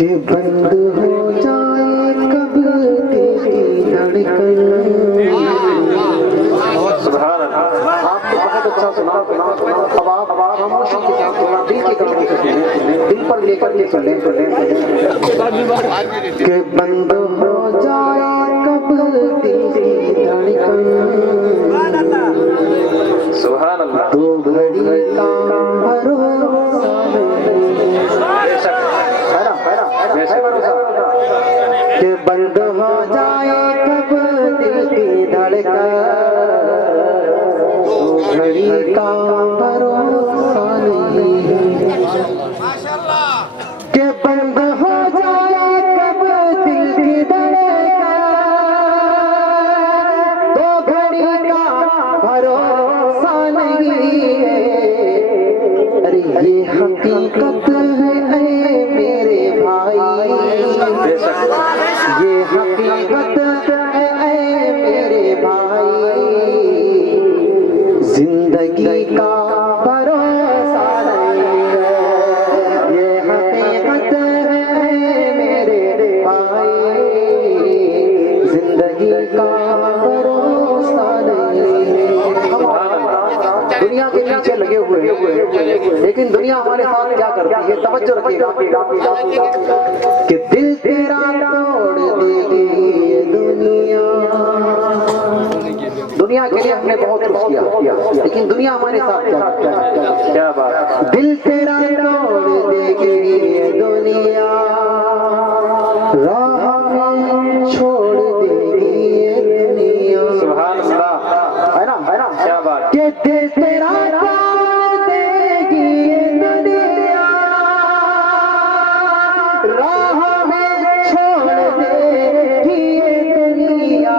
कि बंद हो जाए कब दिल की धड़कन। सुभान अल्लाह। आपने बहुत अच्छा सुना। अब आप खामोशी के साथ थोड़ा दिल के कानों से सुने, दिल पर लेकर के सुने। कि बंद हो जाए कब दिल की धड़कन, सुभान अल्लाह। तो घड़ी का भरोसा कि बंद हो जाए कब दिल की धड़कन, तो घड़ी का भरोसा नहीं। कि बंद हो जाए कब दिल की धड़कन, तो घड़ी का भरोसा नहीं है। अरे ये हकीकत है मेरे भाई, ये हकीकत है मेरे भाई। जिंदगी का भरोसा नहीं है, ये हकीकत है मेरे भाई। जिंदगी का भरोसा नहीं है। दुनिया के पीछे लगे हुए हैं, लेकिन दुनिया हमारे साथ क्या करती है? तवज्जो रखिएगा कि दिल तेरा तोड़ देगी ये दुनिया। दुनिया के लिए हमने बहुत कुछ किया, लेकिन दुनिया हमारे साथ क्या करती है? क्या बात। दिल तेरा तोड़ देगी ये दुनिया, राह में छोड़ देगी ये दुनिया। सुभान अल्लाह। है ना? क्या बात। कि दिल तेरा तोड़ देगी ये दुनिया, राह में छोड़ देगी ये दुनिया।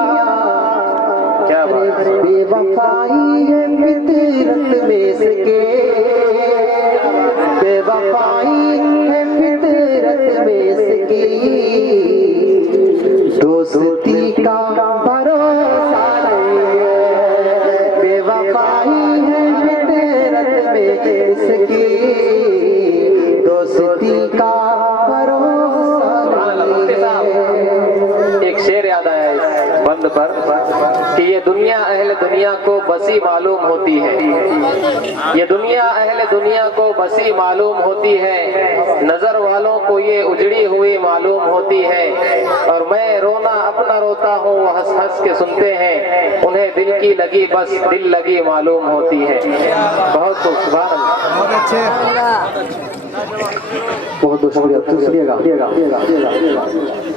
क्या बात। बेवफाई है फितरत में इसके, बेवफाई है फितरत में इसकी। दोस्ती का भरोसा नहीं है, बेवफाई है फितरत में इसकी। दोस्ती का भरोसा नहीं है। एक शेर याद आया इस बंद पर कि ये दुनिया अहले दुनिया को बसी मालूम होती है, ये दुनिया अहले दुनिया को बसी मालूम होती है। नजर वालों को ये उजड़ी हुई मालूम होती है। और मैं रोना अपना रोता हूँ, वो हंस हंस के सुनते हैं। उन्हें दिल की लगी बस दिल लगी मालूम होती है। बहुत खूब। सुभान अल्लाह। बहुत शुक्रिया। सुनिएगा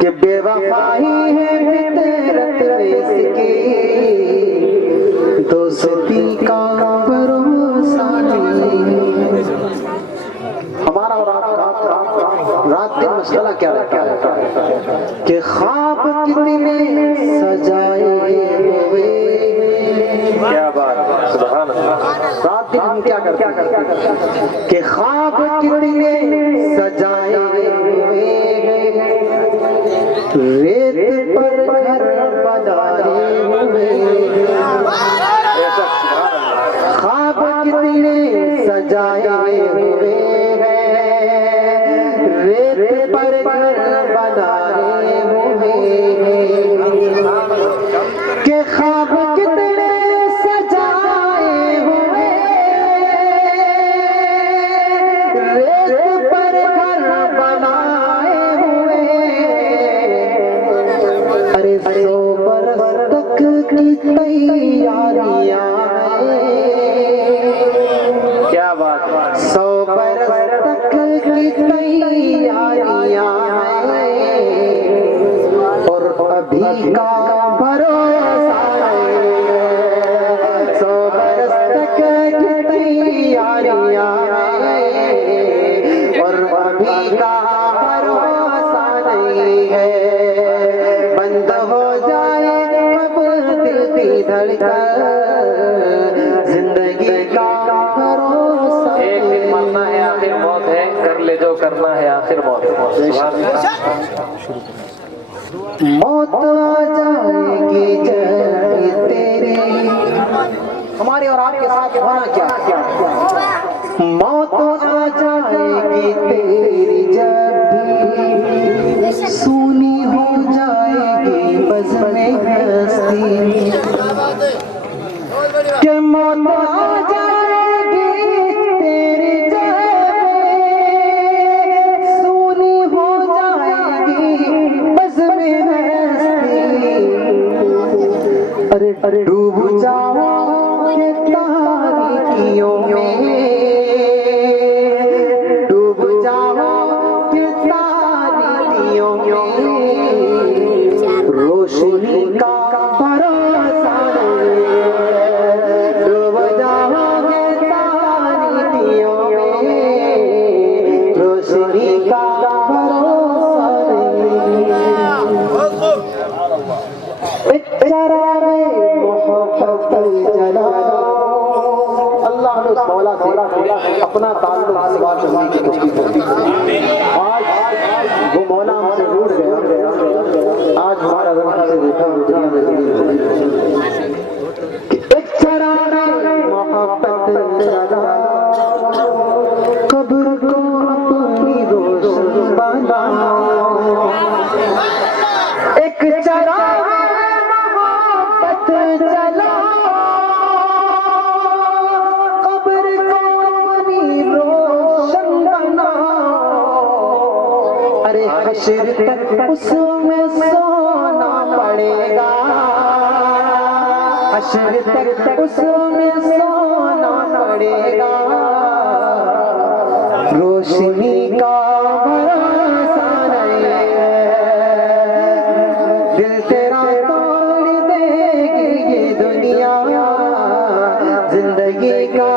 कि बेवफाई है फितरत में इसकी, दोस्ती का भरोसा नहीं। हमारा और आपका रात दिन मसला क्या रहता है कि ख्वाब कितने सजाए हुए। क्या बात। सुभान अल्लाह। रात दिन हम क्या करते हैं कि ख्वाब कितने सजाए हुए, रेत पर घर बनाए हुए। ख्वाब कितने सजाए हुए हैं, रेत पर घर बनाए हुए हैं। कि ख्वाब कितने सजाए हुए, रेत पर घर बनाए हुए। अरे 100 बरस तक की तैयारियां हैं। क्या बात। 100 बरस तक की तैयारियां हैं, और अभी का भरोसा नहीं है। 100 बरस तक की तैयारियां हैं, और अभी का भरोसा नहीं है। बंद हो जाए कब दिल की धड़कन, जिंदगी का भरोसा। एक दिन मरना है, आखिर मौत है, कर ले जो करना है, आखिर मौत है। मौत आ जाएगी जब तेरे, हमारे और आपके साथ होना क्या? मौत आ जाएगी तेरी जब भी बस में हस्ती के मौत आ जाएगी तेरी जबे सूनी हो जाएगी बस में हस्ती अरे डूब जाओगे तारीकियों में डूब जाओगे तारीकियों में रोशनी का भरोसा डूब जाओगे तारीकियों में रोशनी का भरोसा अल्लाह ने उस मौला से अपना ताल्लुक सवाल करने की तौफीक दी। आज वो मौला हमसे रूठ गया, आज हमारा रब से देखा दुनिया में एक चरारे मोहब्बत चला कब्र को अपनी रोशन बना एक चरारे मोहब्बत चला कब्र को अपनी रोशन बना अरे हश्र तक उसमें सोना पड़ेगा हश्र तक उसमें सोना पड़ेगा रोशनी का भरोसा नहीं दिल तेरा तोड़ देगी ये दुनिया जिंदगी का